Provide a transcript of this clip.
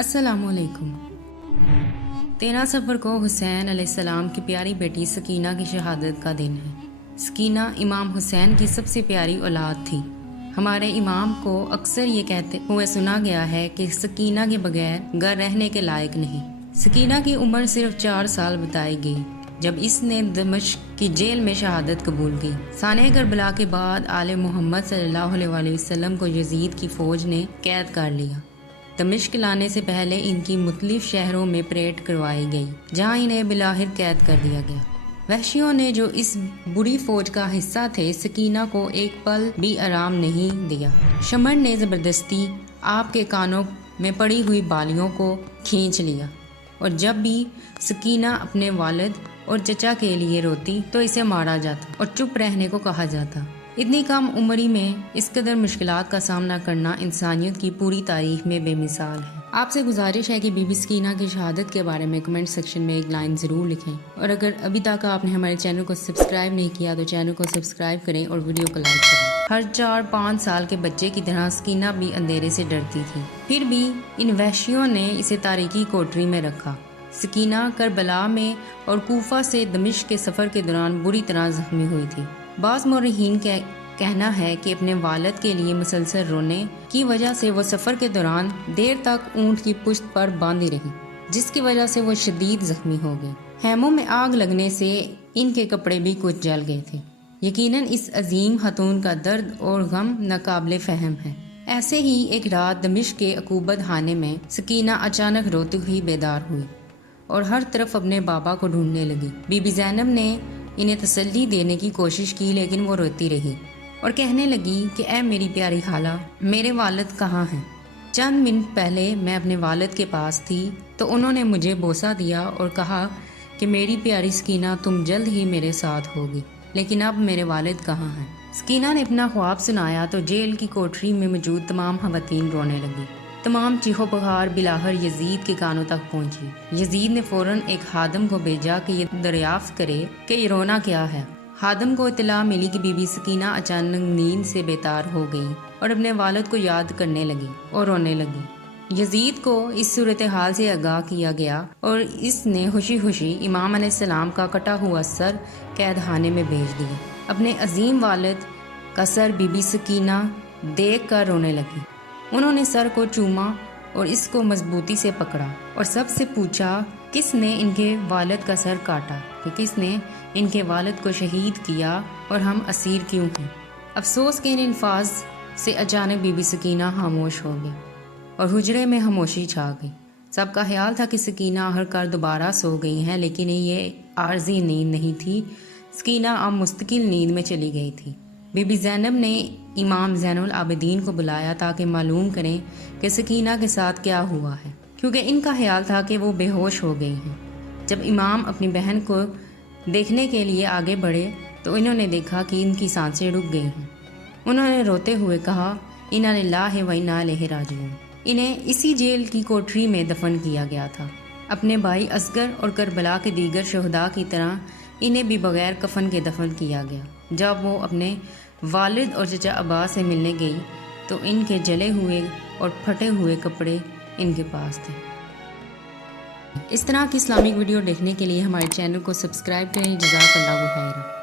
अस्सलाम वालेकुम। 13 सफ़र को हुसैन अलैहिस्सलाम की प्यारी बेटी सकीना की शहादत का दिन है। सकीना इमाम हुसैन की सबसे प्यारी औलाद थी। हमारे इमाम को अक्सर ये कहते हुए सुना गया है कि सकीना के बगैर घर रहने के लायक नहीं। सकीना की उम्र सिर्फ 4 साल बताई गई जब इसने दमिश्क की जेल में शहादत कबूल की। साने करबला के बाद आले मोहम्मद सल्लल्लाहु अलैहि वसल्लम को यजीद की फौज ने कैद कर लिया। दमिश्क लाने से पहले इनकी मुख्तलिफ शहरों में परेड करवाई गई जहां इन्हें बिलाहिर कैद कर दिया गया। वहशियों ने जो इस बुरी फौज का हिस्सा थे सकीना को एक पल भी आराम नहीं दिया। शमर ने ज़बरदस्ती आपके कानों में पड़ी हुई बालियों को खींच लिया और जब भी सकीना अपने वालिद और चचा के लिए रोती तो इसे मारा जाता और चुप रहने को कहा जाता। इतनी कम उम्री में इस कदर मुश्किलात का सामना करना इंसानियत की पूरी तारीख में बेमिसाल है। आपसे गुजारिश है कि बीबी सकीना की शहादत के बारे में कमेंट सेक्शन में एक लाइन ज़रूर लिखें और अगर अभी तक आपने हमारे चैनल को सब्सक्राइब नहीं किया तो चैनल को सब्सक्राइब करें और वीडियो को लाइक करें। हर 4-5 साल के बच्चे की तरह सकीना भी अंधेरे से डरती थी, फिर भी इन वहशियों ने इसे तारीकी कोठरी में रखा। सकीना करबला में और कूफा से दमिश्क के सफ़र के दौरान बुरी तरह जख्मी हुई थी। बाज़ मौरखीन का कहना है कि अपने वालिद के लिए मुसलसल रोने की वजह से वो सफ़र के दौरान देर तक ऊँट की पुश्त पर बांधी रही, जिसकी वजह से वो शदीद जख्मी हो गई। हैमों में आग लगने से इनके कपड़े भी कुछ जल गए थे। यकीनन इस अजीम खतून का दर्द और गम नाकाबिले फ़हम है। ऐसे ही एक रात दमिश्क के अकूबत खाने में सकीना अचानक रोती हुई बेदार हुई और हर तरफ अपने बाबा को ढूंढने लगी। बीबी ज़ैनब ने इन्हें तसल्ली देने की कोशिश की लेकिन वो रोती रही और कहने लगी कि ऐ मेरी प्यारी खाला, मेरे वालिद कहाँ हैं? चंद मिनट पहले मैं अपने वालिद के पास थी तो उन्होंने मुझे बोसा दिया और कहा कि मेरी प्यारी सकीना तुम जल्द ही मेरे साथ होगी, लेकिन अब मेरे वालिद कहाँ हैं? सकीना ने अपना ख्वाब सुनाया तो जेल की कोठरी में मौजूद तमाम खवातीन रोने लगी। तमाम चीखो पुकार बिलाहर यजीद के कानों तक पहुंची। यजीद ने फौरन एक खादम को भेजा कि ये दरियाफ्त करे कि ये रोना क्या है। खादम को इत्तला मिली कि बीबी सकीना अचानक नींद से बेतार हो गई और अपने वालिद को याद करने लगी और रोने लगी। यजीद को इस सूरत हाल से आगाह किया गया और इसने खुशी खुशी इमाम अलैहिस्सलाम का कटा हुआ सर कैद खाने में भेज दिया। अपने अजीम वालिद का सर बीबी सकीना देख कर रोने लगी। उन्होंने सर को चूमा और इसको मजबूती से पकड़ा और सबसे पूछा किसने इनके वालिद का सर काटा, कि किसने इनके वालिद को शहीद किया और हम असीर क्यों हैं। अफसोस के इन अल्फाज से अचानक बीबी सकीना खामोश हो गई और हुजरे में खामोशी छा गई। सबका ख्याल था कि सकीना आखिरकार दोबारा सो गई हैं, लेकिन ये आर्जी नींद नहीं थी। सकीना अब मुस्तकिल नींद में चली गई थी। बीबी ज़ैनब ने इमाम ज़ैनुल आबिदीन को बुलाया ताकि मालूम करें कि सकीना के साथ क्या हुआ है, क्योंकि इनका ख्याल था कि वो बेहोश हो गई हैं। जब इमाम अपनी बहन को देखने के लिए आगे बढ़े तो इन्होंने देखा कि इनकी सांसें रुक गई हैं। उन्होंने रोते हुए कहा, इन्ना लिल्लाहि व इन्ना इलैहि राजिऊन। इन्हें इसी जेल की कोठरी में दफन किया गया था। अपने भाई असगर और करबला के दीगर शहदा की तरह इन्हें भी बगैर कफन के दफन किया गया। जब वो अपने वालिद और चचा अब्बास से मिलने गई तो इनके जले हुए और फटे हुए कपड़े इनके पास थे। इस तरह की इस्लामिक वीडियो देखने के लिए हमारे चैनल को सब्सक्राइब करें। जज़ाकल्लाहु खैरन।